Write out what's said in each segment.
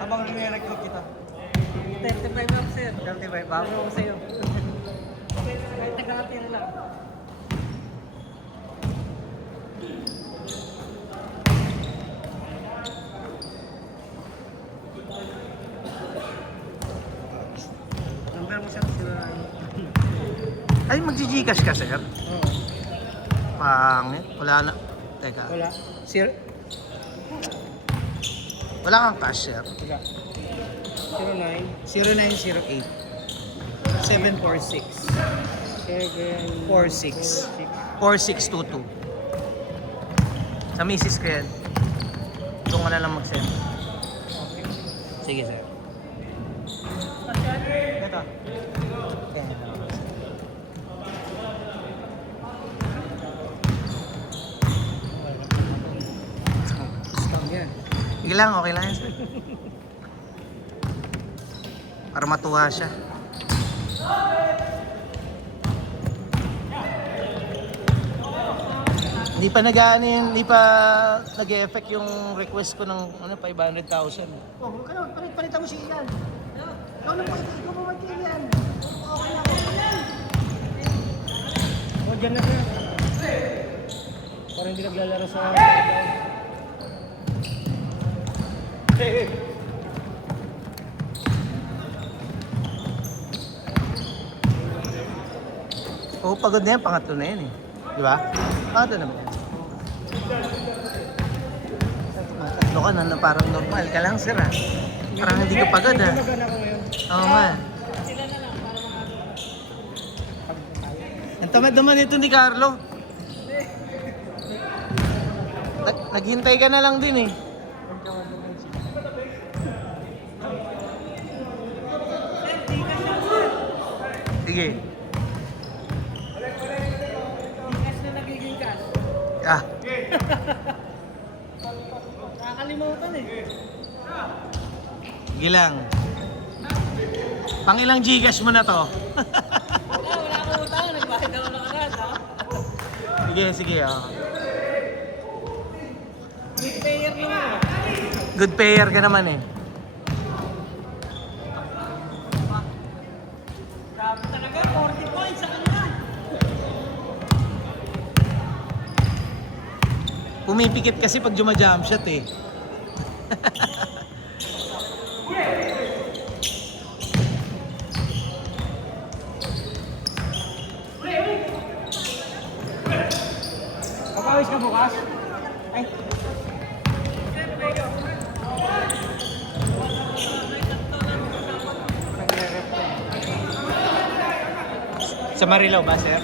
Habang nire-recruit kita. 35 lang, sir. 35 ba? Ano ko sa'yo? Kahit nagalati na lang. Number mo siya sila. Ay, magji-Gcash ka, sir? Oo. Pangit. Wala na. Teka. Wala. Sir? Wala kang cash, sir. Wala. 09 0908 746 7 46 4622. Sa misis ko yan. Doon ka na lang mag-send. Okay. Sige, sir. Ito. Scam yan. Sige lang, okay lang yan, sir. Para matuwa siya. Hindi pa hindi pa nag-e-effect yung request ko ng 500,000. Oh, huwag ka na. Palitan mo si Ian. Ikaw na po, ikaw mo mag-Ian. Okay na. O, dyan na sir. Parang hindi naglalaro sa... Oo, pagod na yan. Pangatlo na yan eh. Di ba? Pangatlo naman yan. Tatlo ka na parang normal ka lang, sir ah. Parang hindi ka pagod ah. Magana ko ngayon. Oo nga. Ang tamad naman ito ni Carlo. Naghintay ka na lang din eh. Sige. Cash na nagiging cash. Ah, Nakakalimutan eh. sige lang. Pang ilang Gcash mo na to? Wala akong utang. Nagbayad ako ng agad, ha? Sige, sige. Oh. Big payer naman. Good payer ka naman eh. Grabe talaga. 40 points sa kanila. Pumipikit kasi pag jumajump shot eh. Papawis ka bukas? Ay. Sa Marilao ba, sir?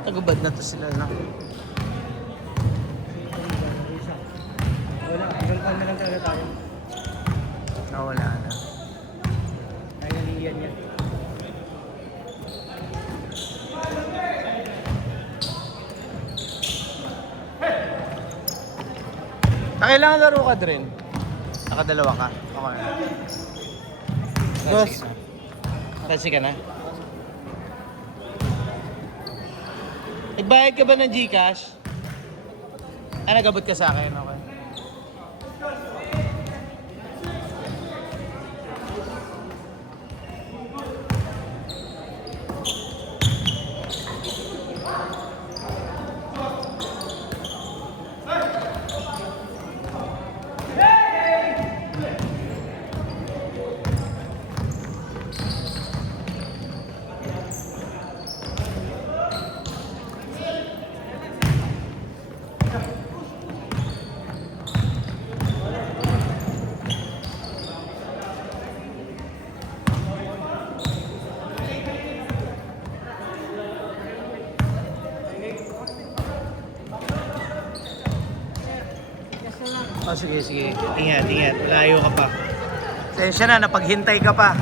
Tagubad na to sila, no? Wala. Hanggang pan na lang talaga tayo. Wala na. Ay, naniyan yan. Kailangan laro ka din. Nakadalawa ka. Okay. Boss. Kasi ka na. Nagbayad ka ba ng Gcash? Nagabot ka sa akin. Okay. Oh, sige, sige. Ingat, ingat. Malayo ka pa. Sensya na, napaghintay ka pa.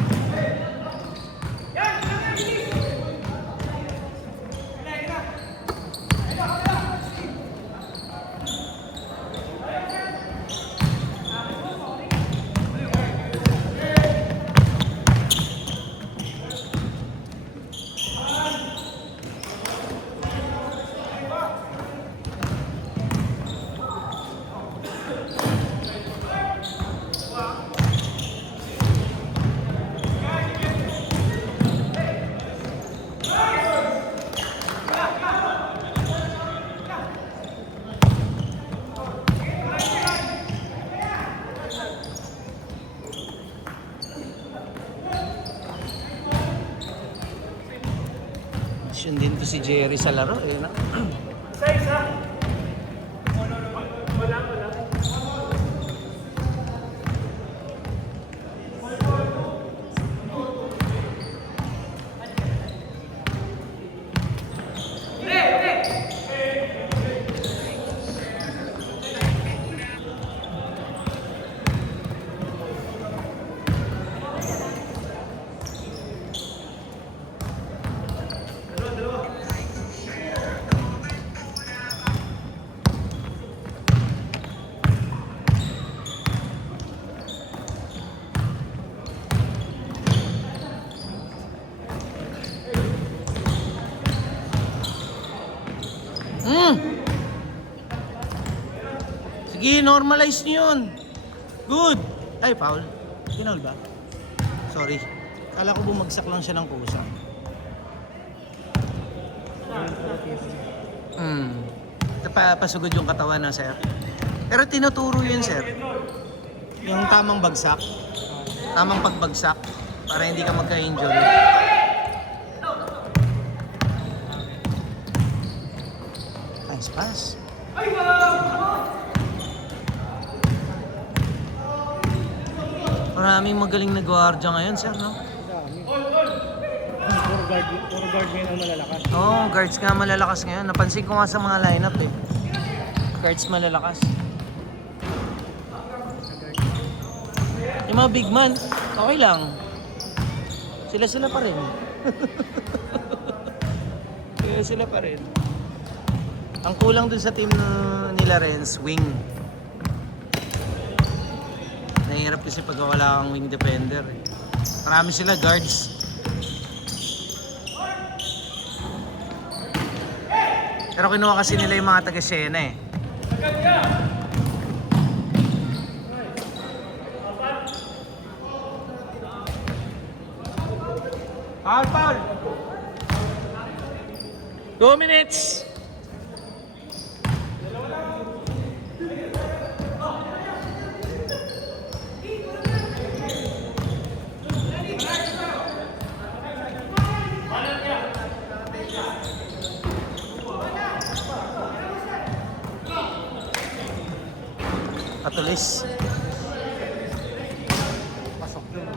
Action din to si Jerry sa laro eh, no? Sige, normalize nyo yun. Good. Ay, foul. Foul ba? Sorry. Kala ko bumagsak lang siya ng kusa. Pasugod yung katawan na, sir. Pero tinuturo yun, sir. Yung tamang bagsak. Tamang pagbagsak. Para hindi ka magka-injury. Nice pass. Maraming magaling na gwardiya ngayon, sir, no? Puro guard ngayon ang malalakas. Oo, guards nga malalakas ngayon. Napansin ko nga sa mga lineup eh. Guards malalakas. Yung mga big man, okay lang. Sila pa rin. Sila pa rin. Ang kulang dun sa team nila Renz, wing. Nahihirap kasi pag wala kang wing defender eh. Marami sila guards. Pero kinuha kasi nila yung mga taga-Siena eh. Foul! 2 minutes! Patulis. Pasok doon.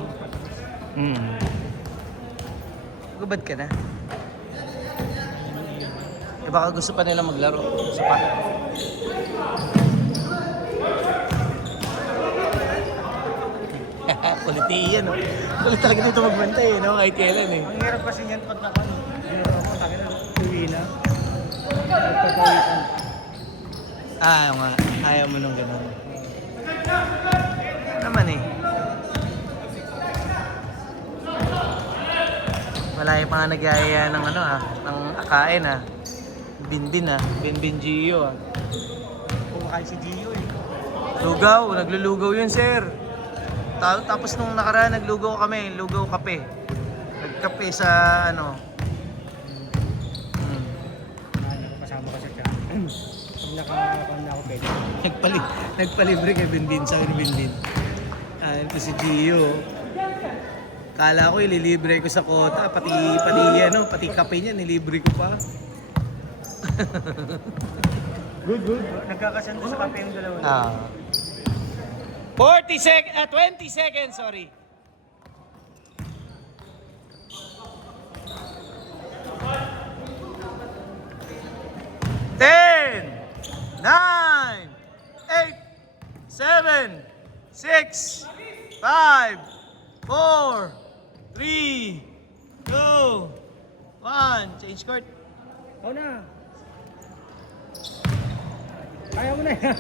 Gubad ka na. Eh baka gusto pa nila maglaro sa park. Kulitiyan, no? Kulit talaga dito magbantay, no? Kahit kailan, eh. Ang hirap kasi yan pag uwi na. Pagpapawisan. Ayaw nga. Ayaw mo nung gano'n. Naman eh. Malaya pa nga nagyayaya ng ano ng akain Binbin Binbin Gio Kumakain si Gio eh. Lugaw, naglulugaw yun, sir. Tapos nung nakaraan naglugaw kami, lugaw kape. Nagkape sa ano. Kasama ka sa chat. Nakakapanda ako pwede. Nagpalibre kay Binbin sa akin Binbin. Ito si Gio. Kala ko ililibre ko sa kota, pati kape niya nilibre ko pa. Good. Nagkakasando sa kape yung dalawa. 20 seconds, sorry. Ten, 9, 8, 7, 6, 5, 4, 3, 2, 1. Change court. Oo na. Kaya mo na yan.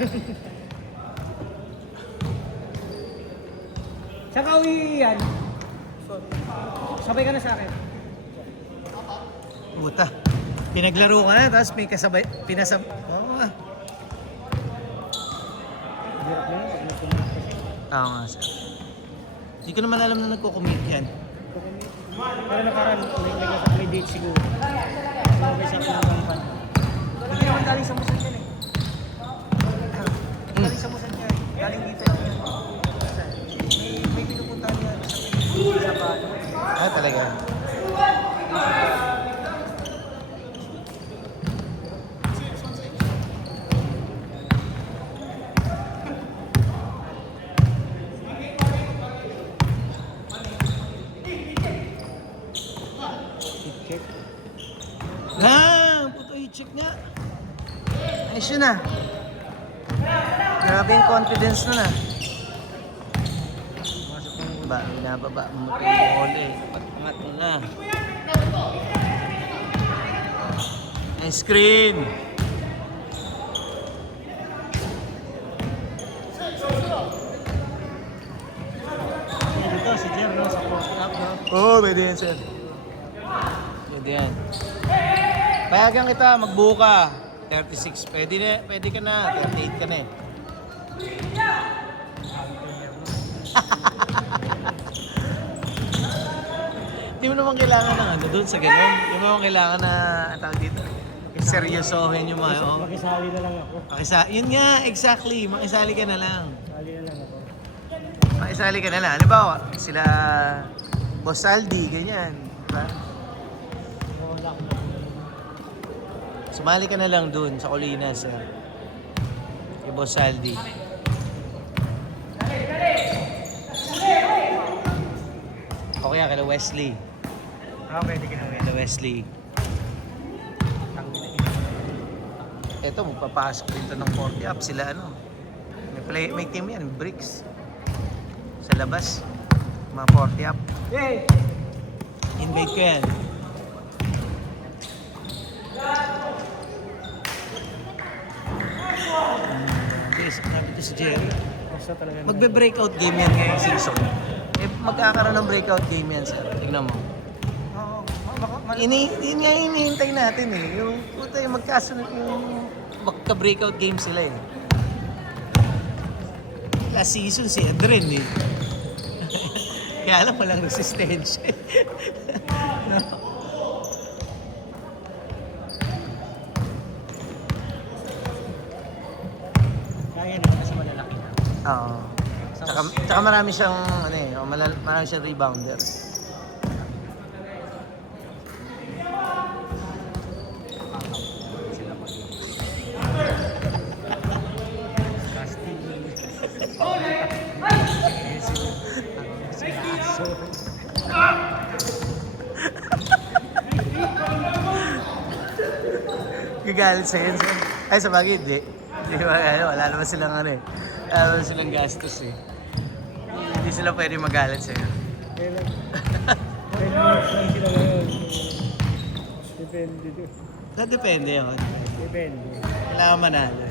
Saan ka uwi yan? Sabay ka na sa akin. Puta. Pinaglaro ka na, tapos may kasabay, Oo nga. Hirap na yan. Pag nagkumakas. Tama nga, sir. Hindi ko naman alam na nagko-commute yan. Pero nakaraan, may date siguro. Okay sa akin ng pan. Hindi naman galing sa Musan yan eh. Galing sa Musan yan. Galing dito. May pinupuntahan niya sa bahay. Talaga. check. Puto i-check nga. Ayos yun ah. Grabe yung confidence nun ah. Masok ng Binababa mo ito yung mole. Patangat mo na. Ang screen. dito, si Jer, no? Sa post up, no? Oo, pwede yan sir. Pwede yan. Payagan kita, magbuo ka. 36, pwede ka na. 38 ka na eh. Hindi mo naman kailangan ng ano doon sa ganun. Hindi mo naman kailangan na, ang tawag dito, seryosohin yung mga, oh. Makisali na lang ako. Yun nga, exactly. Makisali ka na lang. Sali na lang ako. Makisali ka na lang. Ano ba, sila Boss Aldi, ganyan. Diba? Wala ko na. Sumali ka na lang dun sa Colinas. Kay Boss Aldi. O kaya kay Wesley. Pwede ka na. Kay Wesley. Eto, magpapasok dito ng 40 up. Sila ano. May team yan, bricks. Sa labas. Mga 40 up. Hey! Invade ko yan. Okay, sabi to si Jerry. Basta talaga. Magbe-breakout game yan ngayong season. Magkakaroon ng breakout game yan, sir. Tignan mo. Oo. Yun nga yung hinihintay natin eh. Yung puta yung magkasunod yung magka-breakout game sila eh. Last season si Adren eh. Kaya alam walang resistensya eh. No? Kaya naman kasi malalaki na. Oo. Tsaka marami siyang ano eh, marami siyang rebounder. Casting. Si Aso. Gagalit sa yun. Ay, sa bagay, hindi. Hindi ba, wala naman silang ano eh. Wala naman silang gastos eh. Hindi sila pwede magalit sa'yo. Kailan? 10 minutes lang sila ngayon. Depende doon. Depende yun. Depende. Kailangan manalo.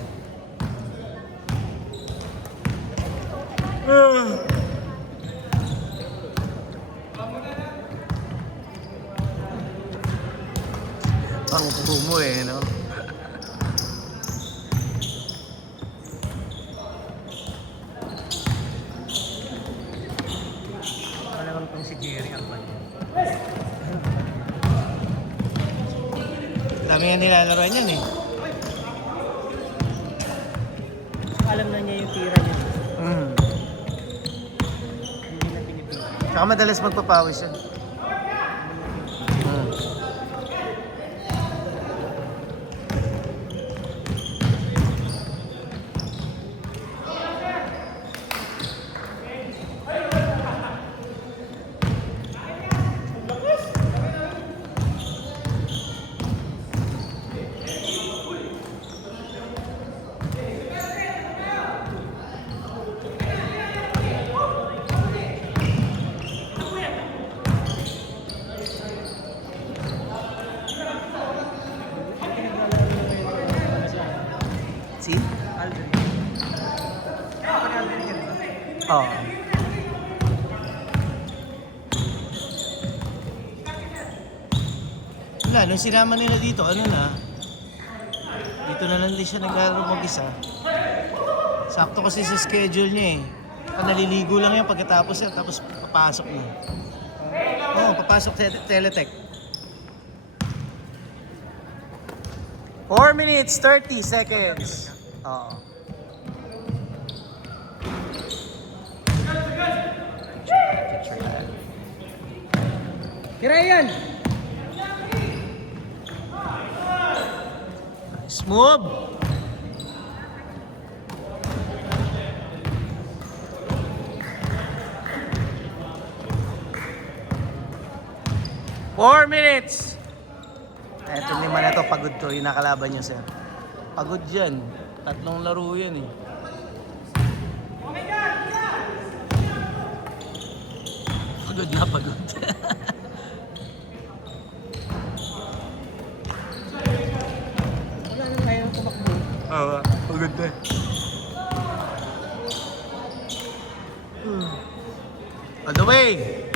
Ang kumo eh, no? Malamang tong si Jerry ang banya. Dami nga nilalaroan yan eh. Alam na niya yung tira niya. Hindi na pinipili. Saka madalas magpapawis yan. Si? Aldrin. Aldrin ka ba? Oo. Wala, nung sinama nila dito, ano na, dito na lang din siya naglalaro mag-isa. Sakto kasi sa schedule niya eh. Naliligo lang yan pagkatapos yan, tapos papasok na. Oo, papasok sa Teletech. 4 minutes, 30 seconds. Oo. Tira yan! Nice move! Four minutes! Eto 5 na to, pagod to. Yung nakalaban nyo, sir. Pagod yan. 3 laro yan eh. Pagod na pagod. Wala nang kaya ng tumakbo. Oo, pagod na. On the way!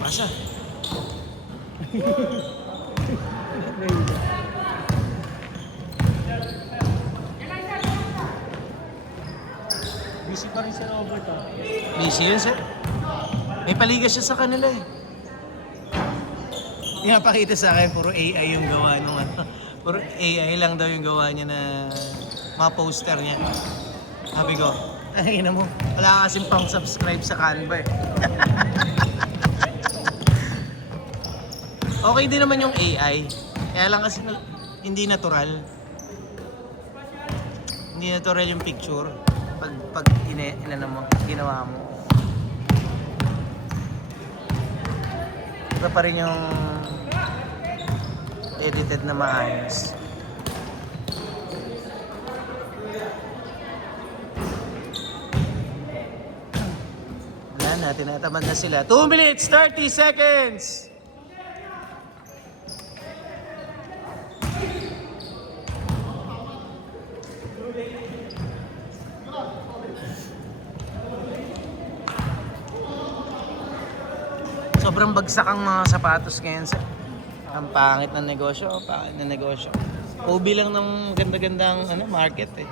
Pasa. Busy pa rin si Robert ah. Busy yun, sir. May paligas siya sa kanila eh. Yung napakita sa akin, puro AI yung gawa nung ano. Puro AI lang daw yung gawa niya na mga poster niya. Sabi ko, ay na mo, wala kasing pang subscribe sa Canva eh. Okay din naman yung AI. Kaya lang kasi hindi natural. Hindi natural yung picture. Pag inano mo, ginawa mo. Iba pa rin yung edited na maayos. Wala na, tinatamad na sila. 2 minutes, 30 seconds! Sobrang bagsak ang mga sapatos ngayon, sir. Ang pangit ng negosyo, OB lang ng ganda-gandang market eh.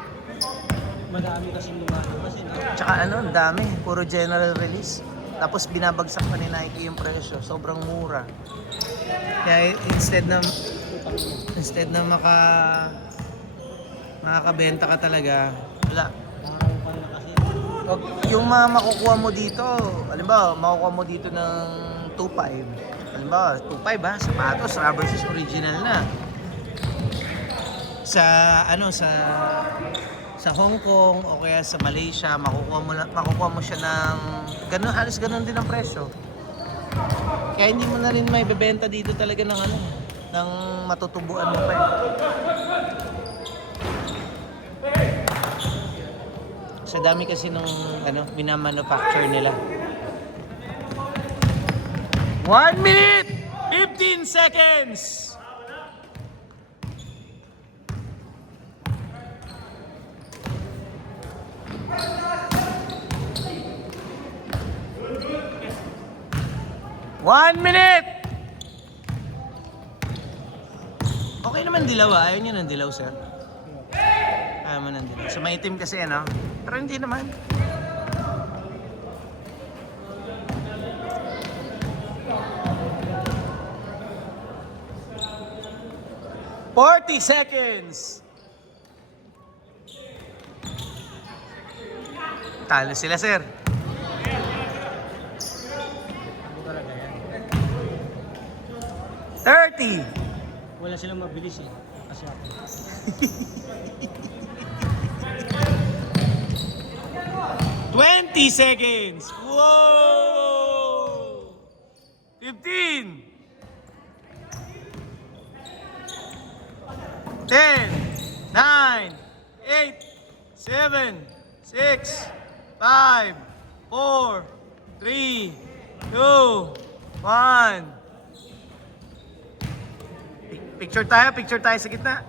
Madami kasing lumalabas eh. No? Tsaka ang dami, puro general release. Tapos binabagsak pa ni Nike yung presyo, sobrang mura. Kaya instead na makakabenta ka talaga, wala. Nakakaupan na kasi. Yung makukuha mo dito, halimbawa, makukuha mo dito ng 2.5. Halimbawa, 2.5 ha, sapatos, rubber shoes, original na. Sa Hong Kong o kaya sa Malaysia, makukuha mo siya ng halos ganun din ang presyo. Kaya hindi mo na rin may bebenta dito talaga ng matutubuan mo pa eh. Sa dami kasi nung minamanufacture nila. 1 minute! 15 seconds! One minute! Okay naman dilaw ah. Ayaw niyo ng dilaw, sir. Ayaw mo ng dilaw. So maitim kasi pero hindi naman. "40 seconds. Talo sila, sir. Ano talaga yan? 30. Wala silang mabilis eh. Kasi ako. 20 seconds. Whoa! 15. 10, 9, 8, 7, 6, 5, 4, 3, 2, 1. Picture tayo sa gitna.